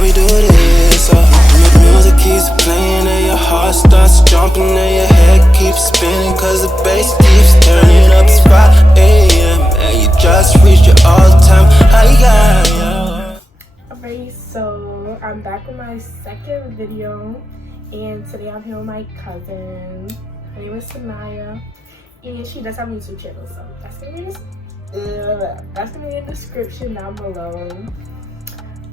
how we do this. The music keeps playing and your heart starts jumping and your head keeps spinning, cause the bass keeps turning up. It's 5 a.m. and you just reached your all-time high. Alright, so I'm back with my second video, and today I'm here with my cousin. Her name is Sanaya, and she does have a YouTube channel, so that's gonna be in the description down below.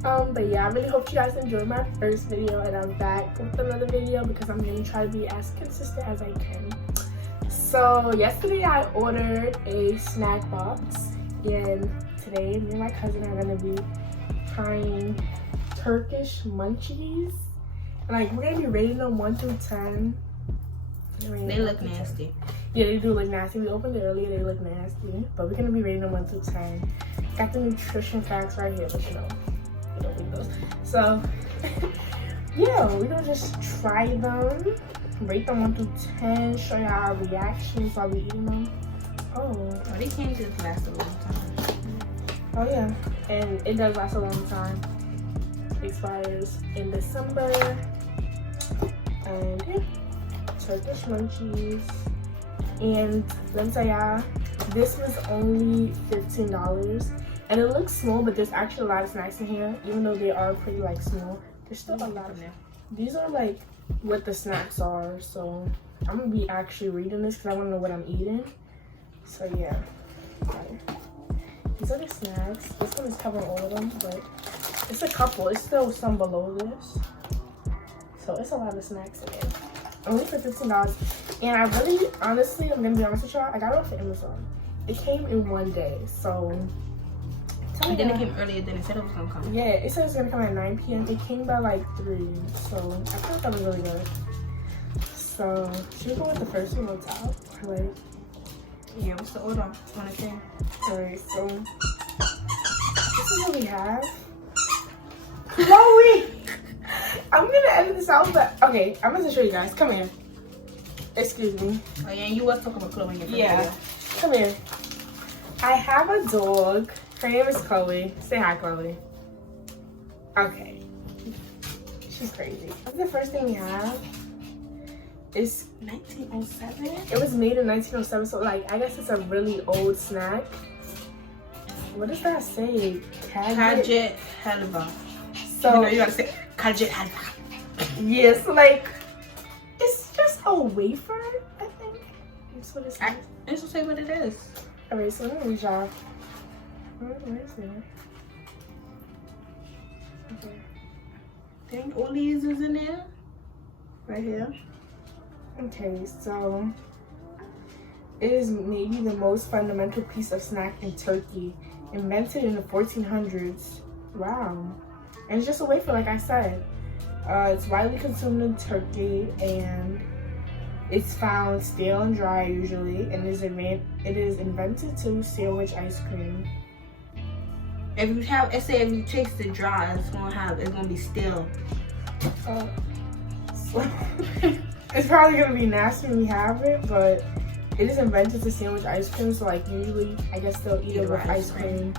But yeah, I really hope you guys enjoyed my first video, and I'm back with another video because I'm gonna try to be as consistent as I can. So yesterday I ordered a snack box, and today me and my cousin are gonna be trying Turkish munchies. And like, we're gonna be rating them 1 through 10. They look nasty. Yeah, they do look nasty. We opened it earlier, they look nasty. But we're gonna be rating them 1 through 10. Got the nutrition facts right here, but you know, we don't read those. So yeah, we're gonna just try them, rate them 1 through 10, show you our reactions while we eating them. Oh, They can't just last a long time. oh yeah, and it does last a long time. Expires in December. And yeah, Turkish munchies. And let me tell y'all, this was only $15, and it looks small, but there's actually a lot of snacks in here. Even though they are pretty like small, there's still a lot of them. These are like what the snacks are, so I'm gonna be actually reading this because I want to know what I'm eating. So yeah, okay. These are the snacks. This one is covering all of them, but it's a couple. It's still some below this, so it's a lot of snacks in there. Only for $15. And I really, honestly, I'm gonna be honest with y'all, I got it off of Amazon. It came in one day, so. And then it came earlier than it said it was gonna come. Yeah, it said it was gonna come at 9 p.m. It came by like 3, so I thought that was really good. So, should we go with the first one on top? Like, Yeah, what's the order when it came? alright, so. This is what we have. Chloe! I'm gonna edit this out, but okay, I'm gonna show you guys. Come here. Excuse me. Oh yeah, you was talking about Chloe in your first Yeah. video. Come here. I have a dog. Her name is Chloe. Say hi, Chloe. Okay. She's crazy. The first thing we have is 1907? it was made in 1907, so like I guess it's a really old snack. What does that say? Kajet halva. So You know, you gotta say Kajet halva. yes, like it's just a wafer, I think. That's what it says. It's to say what it is. Alright, so let me read y'all. Where is it? Okay. I think all these is in there. Right here. Okay, so it is maybe the most fundamental piece of snack in Turkey, invented in the 1400s. Wow. And it's just a wafer, like I said. It's widely consumed in Turkey, and it's found stale and dry usually, and it is invented to sandwich ice cream. If you taste it dry, it's gonna be stale. So it's probably gonna be nasty when we have it, but it is invented to sandwich ice cream, so like usually I guess they'll eat it with ice cream.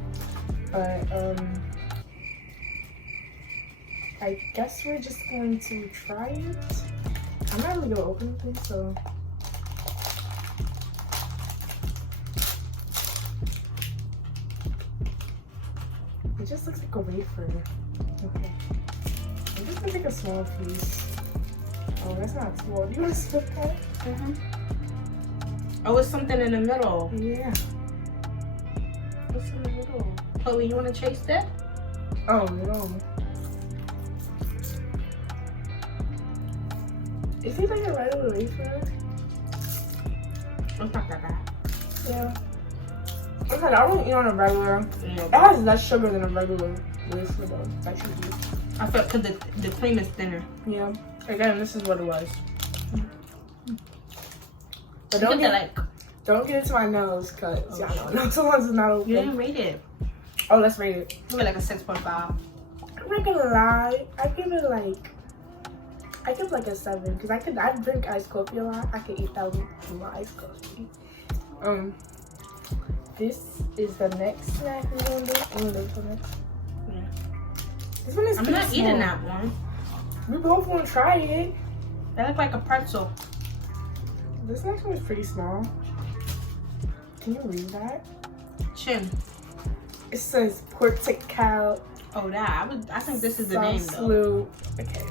But I guess we're just going to try it. I'm not really gonna open it, so it just looks like a wafer. Okay. I'm just gonna take a small piece. Oh, that's not small. Do you want to split that? Oh, it's something in the middle. Yeah. What's in the middle? Chloe, you wanna chase that? Oh no. Is it like a regular wafer? It's not that bad. Yeah. Okay, I don't eat on a regular. Yeah. It has less sugar than a regular wafer though. That should be. I felt because the cream is thinner. Yeah. Again, this is what it was. But don't get into my nose, cause y'all know sometimes it's not okay. You didn't rate it. Oh, let's rate it. Give it like a 6.5. I'm not gonna lie. I give like a 7 because I drink iced coffee a lot. I could eat that with my iced coffee. This is the next snack we're gonna do. I'm gonna do it for next. Yeah. This one is I'm not eating that one. We both want to try it. They look like a pretzel. This next one is pretty small. Can you read that? Chin. It says portical. Oh, that. I think this is the name though. Okay,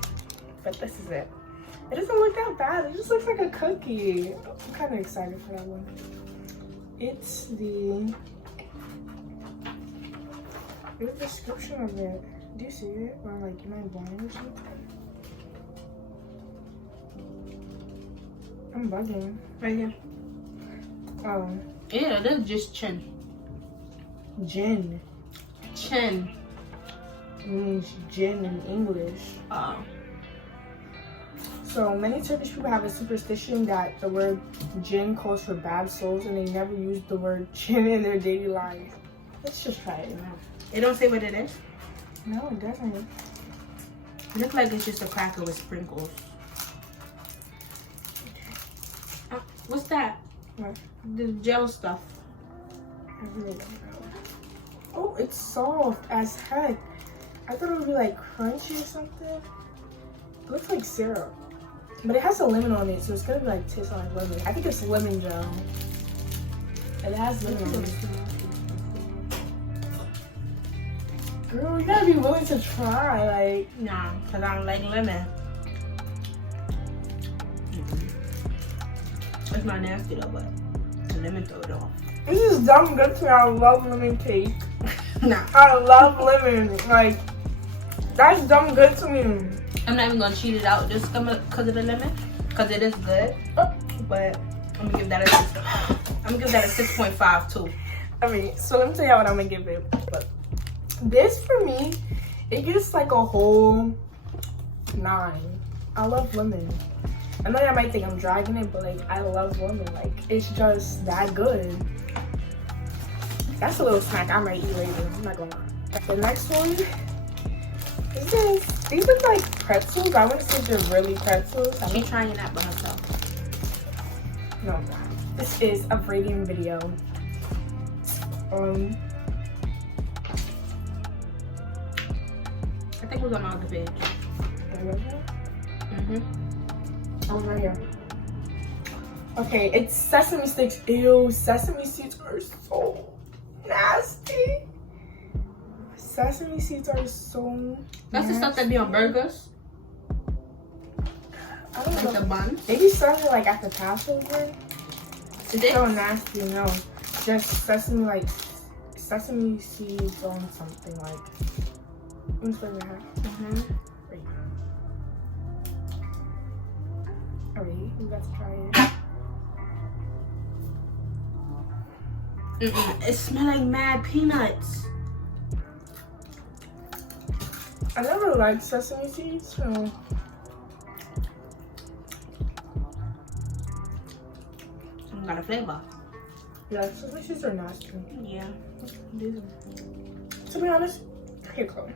but this is it. It doesn't look that bad. It just looks like a cookie. I'm kind of excited for that one. It's the description of it. Do you see it? Or like, am I blind or something? I'm bugging. Right here. Oh. Yeah, this is just chin. Gin. Chin. Means gin in English. Oh. So many Turkish people have a superstition that the word jinn calls for bad souls, and they never use the word jinn in their daily lives. Let's just try it now. It don't say what it is? No, it doesn't. It looks like it's just a cracker with sprinkles. What's that? What? The gel stuff. I really don't know. Oh, it's soft as heck. I thought it would be like crunchy or something. It looks like syrup. But it has a lemon on it, so it's gonna be like taste like lemon. I think it's lemon gel. It has lemon on it. Girl, you gotta be willing to try, like. Nah, because I don't like lemon. It's not nasty though, but the lemon throw it off. This is dumb good to me. I love lemon cake. Nah. I love lemon. Like, that's dumb good to me. I'm not even gonna cheat it out just because of the lemon, because it is good. But I'm gonna give that a 6.5 too. I mean, so let me tell you what I'm gonna give it. But this for me, it gets like a whole 9. I love lemon. I know y'all might think I'm dragging it, but like I love lemon. Like it's just that good. That's a little snack I might eat later. I'm not gonna lie. The next one is this. These look like pretzels. I want to say they're really pretzels. She's trying that by herself. No, I'm not. This is a Bradian video. I think we're gonna on the page. Oh, right here. Okay, it's sesame sticks. Ew, sesame seeds are so nasty. Sesame seeds are so That's the stuff that be on burgers. I don't Like know. the buns. They be selling it like at the Passover. Is It's it? so nasty, no. Just sesame seeds on something like. Let me split it in half. Wait. Alright, we got to try it. It smells like mad peanuts. I never liked sesame seeds, so. Got a flavor. Yeah, sesame seeds are nasty. Yeah. To be honest, here, Chloe.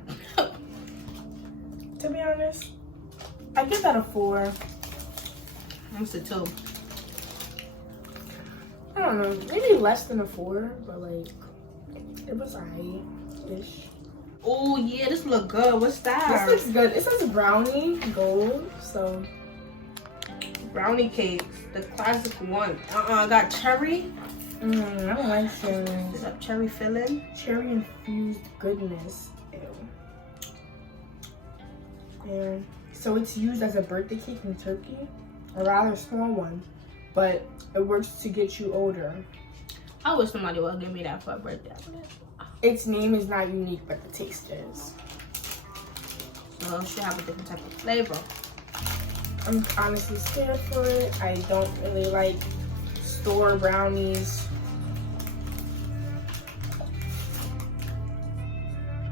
To be honest, I give that a 4. Almost a 2. I don't know, maybe less than a 4, but like, it was alright-ish. Oh yeah, this look good. What's that? This looks good. It says brownie gold, so. Brownie cakes, the classic one. I got cherry. I don't like cherry. Is that cherry filling? Cherry infused goodness. Ew. And so it's used as a birthday cake in Turkey, a rather small one, but it works to get you older. I wish somebody would give me that for a birthday. Its name is not unique, but the taste is. So it should have a different type of flavor. I'm honestly scared for it. I don't really like store brownies.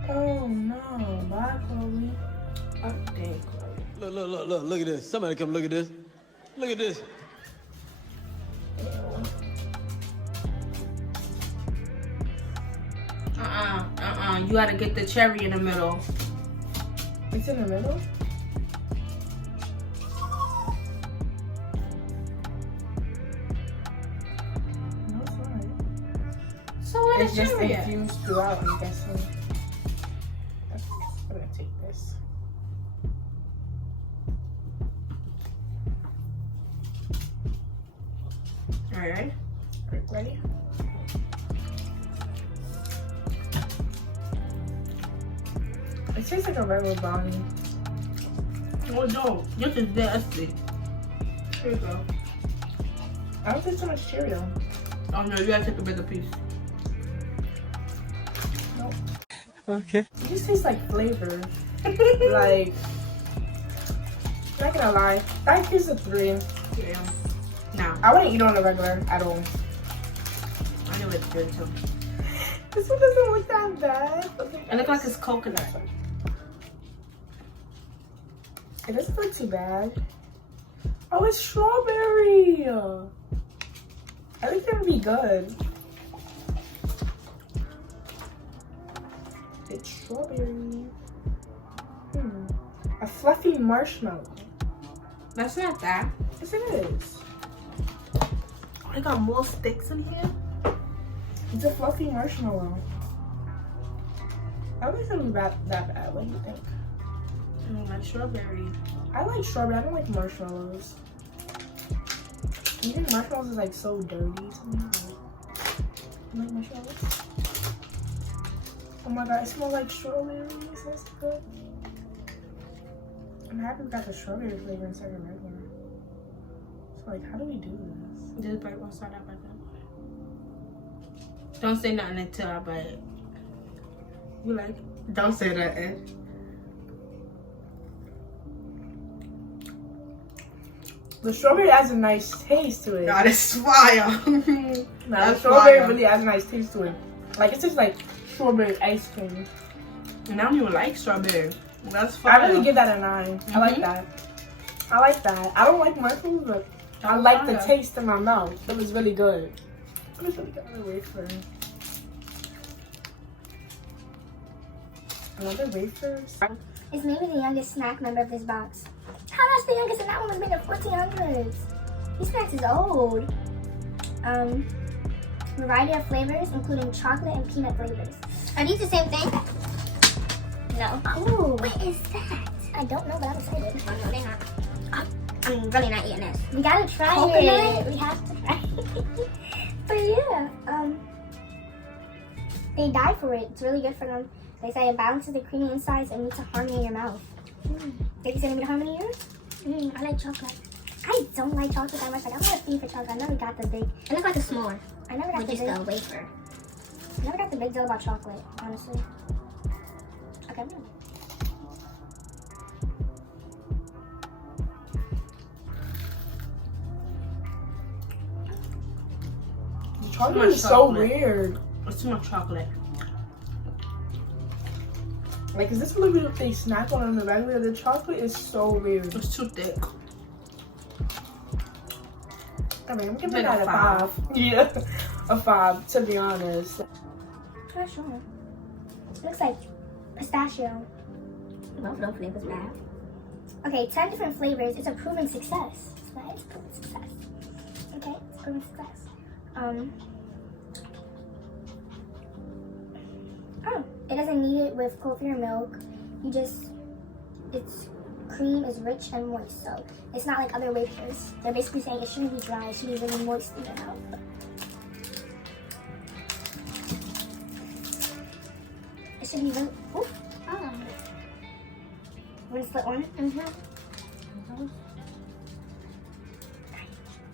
Oh no, bye Chloe. Oh dang Chloe. Look at this. Somebody come look at this. Look at this. Ew. You gotta get the cherry in the middle. It's in the middle? No, it's not. So what It's is just cherry at? infused throughout, I'm guessing. I'm gonna take Alright. Ready? It tastes like a regular brownie. Oh no, this is nasty. Here you go. I don't taste so much Cheerio. Oh no, you gotta take a bigger piece. Nope. Okay. It just tastes like flavor. Like, not gonna lie, that is a 3. Yeah. Nah, I wouldn't eat it on a regular at all. I knew it's good too. This one doesn't look that bad. It looks like it's coconut. It doesn't look too bad. Oh, it's strawberry. I think that would be good. It's strawberry. A fluffy marshmallow. That's not that. Yes, it is. Oh, they got more sticks in here. It's a fluffy marshmallow. I don't think it's gonna be that bad. What do you think? I don't like strawberry. I like strawberry. I don't like marshmallows. You think marshmallows is like so dirty to me? You like marshmallows? Oh my god, it smells like strawberries. That's good. I'm happy we got the strawberry flavor instead of regular. So like, how do we do this? Just bite one side, I bite that one. Don't say nothing until I bite it. You like it? Don't say nothing. The strawberry has a nice taste to it. God, it's fire. The strawberry really has a nice taste to it. Like, it tastes like strawberry ice cream. And I don't even like strawberry. That's fire. I really give that a 9. I like that. I like that. I don't like marshmallows, but I like the taste in my mouth. It was really good. Let me put the other wafer. Another wafer? Is maybe the youngest snack member of this box. How that's the youngest, and that one was made in 1400s. These snacks is old. Variety of flavors, including chocolate and peanut flavors. Are these the same thing? No. Ooh, what is that? I don't know, but I'm excited. Oh no, they're not. I'm really not eating this. We gotta try it. We have to try it. But yeah, they die for it. It's really good for them. They say it balances the creamy insides and leads to harmony in your mouth. Think it's gonna be harmony in yours? I like chocolate. I don't like chocolate that much. Like, I'm not a fiend for chocolate. I never got the big. It looks like a s'more. I never got the big. Just a wafer. I never got the big deal about chocolate, honestly. Okay. The chocolate is so weird. It's too much chocolate. Like, is this what they snack on the regular? The chocolate is so weird. It's too thick. I mean, I'm giving that a 5. Yeah, a 5, to be honest. Not sure. It looks like pistachio. Well, no flavor's bad. Okay, 10 different flavors. It's a proven success. Right? It's proven success. Okay, it's proven success. Oh, it doesn't need it with coffee or milk. You just, its cream is rich and moist, so it's not like other wafers. They're basically saying it shouldn't be dry, it should be really moist in your mouth. It should be really, ooh, oh. We're gonna split one? Mm-hmm.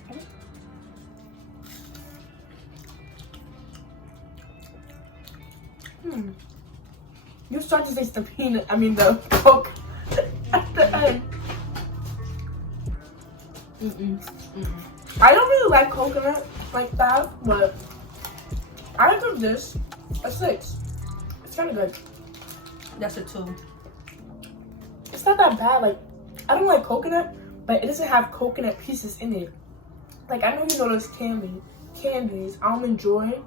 Ready? You start to taste the peanut, the Coke at the end. I don't really like coconut like that, but I give this a 6. It's kind of good. That's a 2. It's not that bad. Like, I don't like coconut, but it doesn't have coconut pieces in it. Like, I know you know those candies, Almond Joy.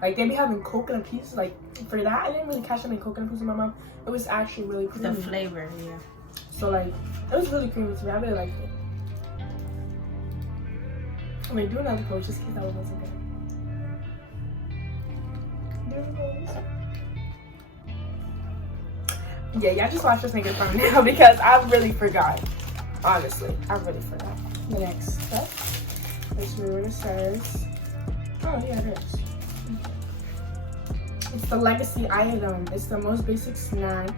Like, they be having coconut pieces. Like, for that, I didn't really catch any coconut pieces in my mouth. It was actually really creamy. The flavor, yeah. So, like, it was really creamy to me. I really liked it. I mean, do another coach just in case that wasn't good. There it goes. Yeah, y'all just watch us make it fun now because I really forgot. Honestly, I really forgot. The next step. Let's see what it says. Oh yeah, it is. It's the legacy item. It's the most basic snack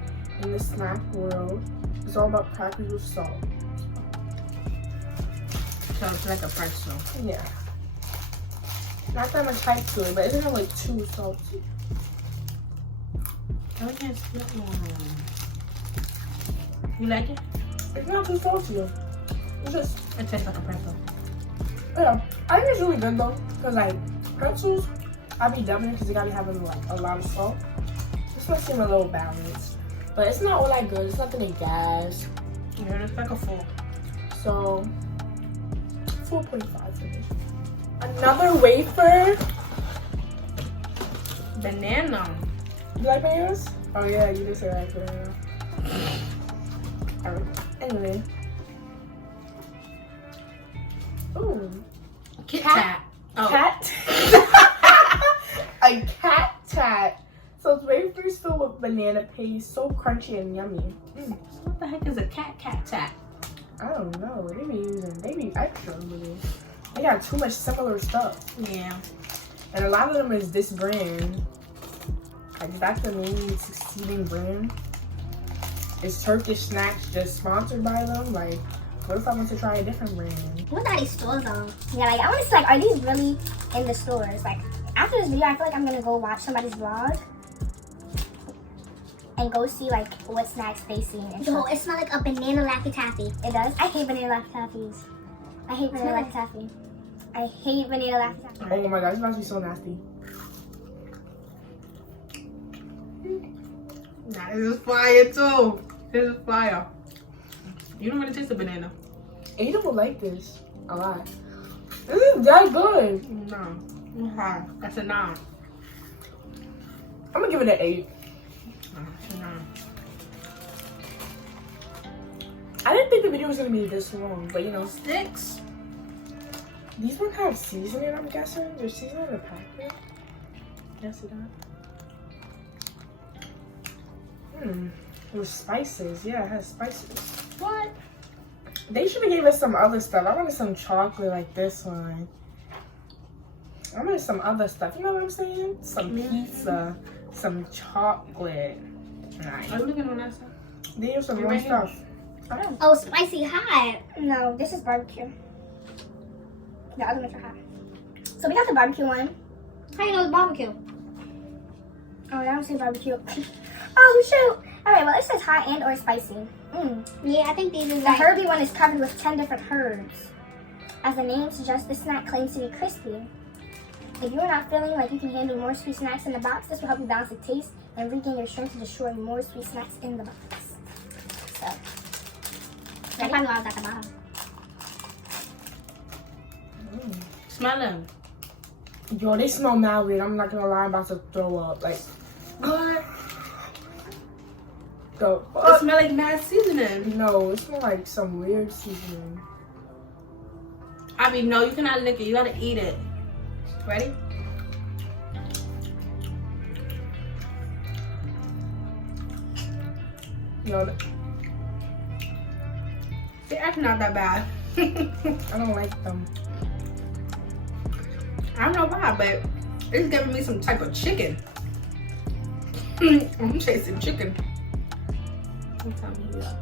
in the snack world. It's all about crackers with salt. So it's like a pretzel. Yeah. Not that much hype to it, but isn't it like too salty? Oh, yes, that one. You like it? It's not too salty. It's just, It tastes like a pretzel. yeah. I think it's really good though, cause like pretzels, I be dubbing because you gotta have like a lot of salt. This one seem a little balanced, but it's not all that good. It's nothing to gas. Yeah, it's like a full. So 4.5 for me. Another wafer. Banana. You like bananas? Oh yeah, you did say like banana. Alright. Anyway. Ooh. Kit Cat. Kat. Oh. Cat. A cat tat. So it's wafers filled with banana paste, so crunchy and yummy. So what the heck is a cat tat? I don't know. They be extra really. They got too much similar stuff. Yeah. And a lot of them is this brand. Like that's the main succeeding brand. Is Turkish Snacks just sponsored by them? Like, what if I want to try a different brand? What are these stores on? Yeah, like I want to see like, are these really in the stores? Like after this video, I feel like I'm gonna go watch somebody's vlog and go see like what snacks they seen. And Yo, it smells like a banana Laffy Taffy. it does. I hate vanilla Laffy Taffies. I hate vanilla Laffy Taffy. I hate vanilla Laffy Taffy. Oh my gosh, it's about to be so nasty. Nah, this is fire too. This is fire. You don't really taste the banana. Ada will like this a lot. This is that good. No. Okay. That's a 9. I'm gonna give it an 8. That's a 9. I didn't think the video was gonna be this long, but you know, 6. these ones have seasoning, I'm guessing. There's seasoning in the packet. Yes, it does. With spices. Yeah, it has spices. What? They should have gave us some other stuff. I wanted some chocolate like this one. I wanted some other stuff. You know what I'm saying? Some pizza, some chocolate. Nice. Are you looking on that side? They have some You more right here. stuff. Oh, spicy hot. No, this is barbecue. The other ones are hot. So we got the barbecue one. How you know it's barbecue? Oh, I don't see barbecue. Oh shoot! Alright, well it says hot and or spicy. Yeah, I think these is The like herby one is covered with 10 different herbs. As the name suggests, this snack claims to be crispy. If you are not feeling like you can handle more sweet snacks in the box, this will help you balance the taste and regain your strength to destroy more sweet snacks in the box. So, I probably know I was at the bottom. Smell them. Yo, they smell mad weird. I'm not gonna lie, I'm about to throw up. Like, What? go. It smell like mad seasoning. No, it smells like some weird seasoning. I mean, no, you cannot lick it. You gotta eat it. Ready? Yo, They're actually not that bad. I don't like them. I don't know why, but it's giving me some type of chicken. I'm tasting chicken. What time is it?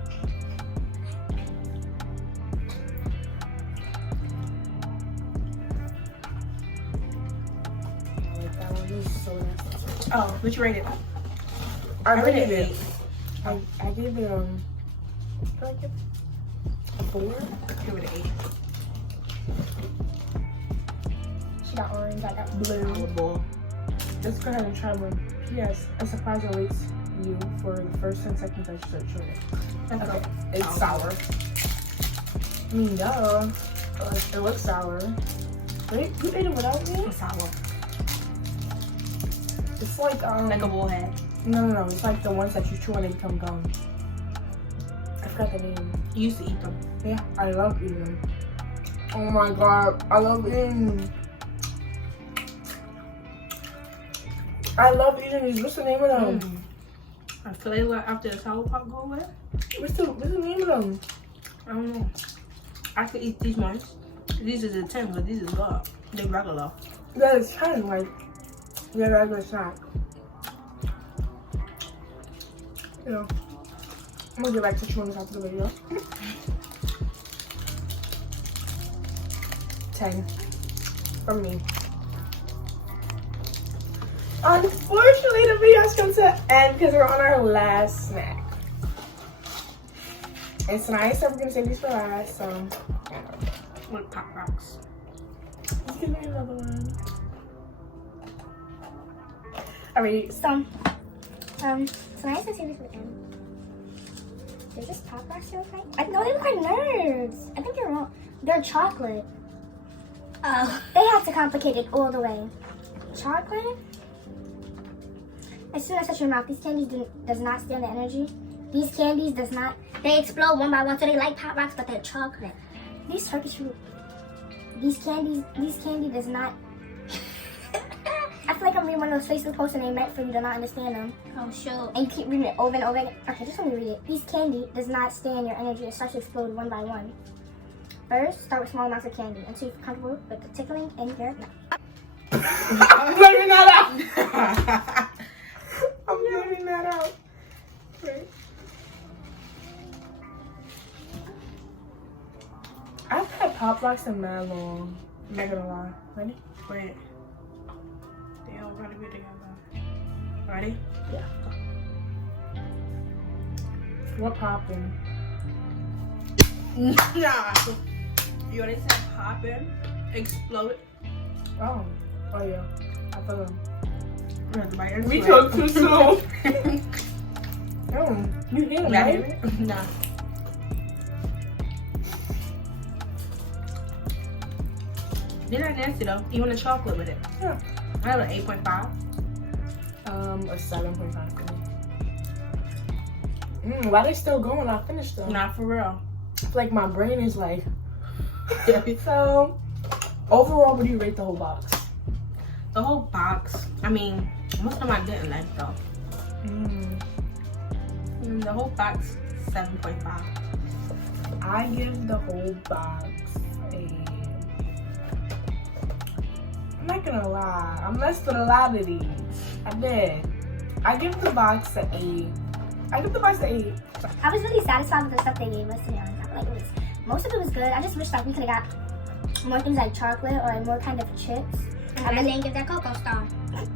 I like that one. This is so nasty. Oh, which rated? I rated rated it. 8. I gave it like a 4. Give it an 8. She got orange, I got blue. Olive Let's go ahead and try one. Yes, a surprise awaits you for the first 10 seconds I start showing it. Let's Okay, go. it's sour. I mean, duh. It looks sour. Wait, you ate it without me? It's sour. It's like Like a bullhead. no. It's like the ones that you chew and they become gum. I forgot the name. You used to eat them. Yeah, I love eating them. Oh my god, I love eating. I love eating these. What's the name of them? I feel like after the sour pop go away. What's the name of them? I don't know. I could eat these ones. These is a 10, but these is good. They regular. That is 10, like, yeah, regular snack. You know, I'm gonna get back to chewing this after the video. 10 from me. Unfortunately, the video's come to an end because we're on our last snack. And tonight, so we're gonna save these for last, so. With Pop Rocks. Let's give me another one. Alright, So nice to see this weekend. Is this Pop Rocks still okay? I know they look like nerds. I think you're wrong. They're chocolate. Oh, they have to complicate it all the way. Chocolate? As soon as I touch your mouth, these candies does not stand the energy. These candies does not. They explode one by one, so they like Pop Rocks, but they're chocolate. These Turkish fruit. These candy does not. I feel like I'm reading one of those Facebook posts and they meant for you to not understand them. Oh, sure. And you keep reading it over and over again. Okay, just let me read it. These candy does not stand your energy. It starts to explode one by one. First, start with small amounts of candy until you feel comfortable with the tickling in your mouth. I'm letting that out. I'm letting that out. Right. I've had Pop Rocks in mad long. I'm not gonna lie. Ready? Wait. They all gotta be together. Ready? Yeah. What poppin'? Nah. You already said poppin', explode. Oh. Oh yeah. I feel them. We took too soon. Oh, you hear them, right? Nah. They're not nasty though. Even the chocolate with it. Yeah. I have an 8.5. A 7.5 for me. Why they still going? I finished them. Not for real. I feel like my brain is like. So, overall, what do you rate the whole box? The whole box. I mean, most of them I didn't like though. The whole box, 7.5. I give the whole box a. I'm not gonna lie. I messed with a lot of these. I did. I give the box an 8. I give the box an 8. I was really satisfied with the stuff they gave us, to be honest. Like, most of it was good. I just wish like we could have got more things like chocolate or like more kind of chips. And I didn't get that Cocoa Star.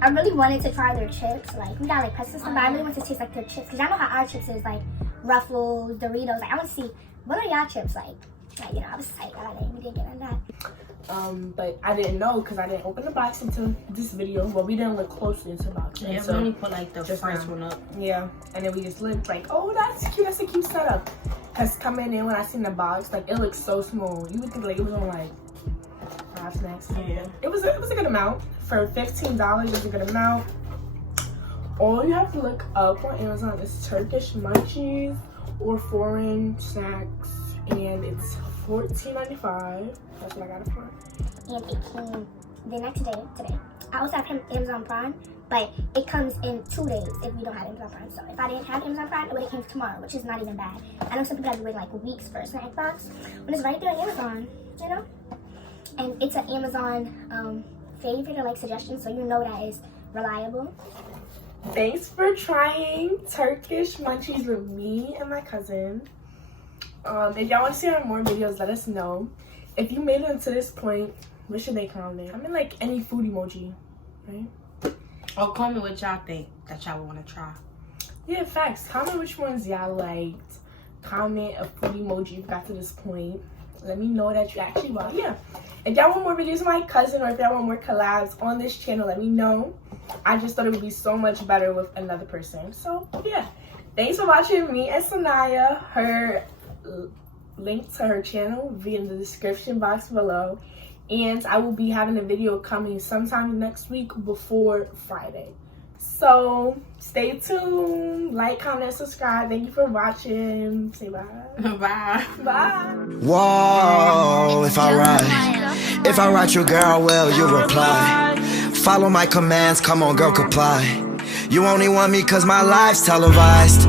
I really wanted to try their chips. Like, we got like pretzels and stuff, but I really want to taste like their chips. Because I know how our chips is like Ruffles, Doritos. Like, I want to see what are y'all chips like. Like, you know, I was like, we didn't get none of that. But I didn't know because I didn't open the box until this video. Well, we didn't look closely into the box. Yeah, so we only put like the just first now. one up. Yeah, and then we just looked like, oh, that's cute. That's a cute setup. Because coming in when I seen the box, like it looks so small. You would think like it was on like 5 snacks. Yeah. It was a good amount for $15. It's a good amount. All you have to look up on Amazon is Turkish Munchies or foreign snacks, and it's $14.95. That's what I got it for. And it came the next day, today. I also have Amazon Prime, but it comes in 2 days if we don't have Amazon Prime. So if I didn't have Amazon Prime, it would have came tomorrow, which is not even bad. I know some people have to wait like weeks for a snack box when it's right there on Amazon, you know? And it's an Amazon favorite or like suggestion, so you know that is reliable. Thanks for trying Turkish Munchies with me and my cousin. If y'all want to see our more videos, let us know. If you made it to this point, what should they comment? I mean, like any food emoji, right? Or comment what y'all think that y'all would want to try. Yeah, facts. Comment which ones y'all liked. Comment a food emoji if you got to this point. Let me know that you actually well. Yeah. If y'all want more videos of my cousin or if y'all want more collabs on this channel, let me know. I just thought it would be so much better with another person. So, yeah. Thanks for watching me and Sanaya. Her link to her channel will be in the description box below. And I will be having a video coming sometime next week before Friday. So, stay tuned. Like, comment, subscribe. Thank you for watching. Say bye. Bye. Bye. Whoa, if I write you, girl, well, you reply. Follow my commands, come on, girl, comply. You only want me cause my life's televised.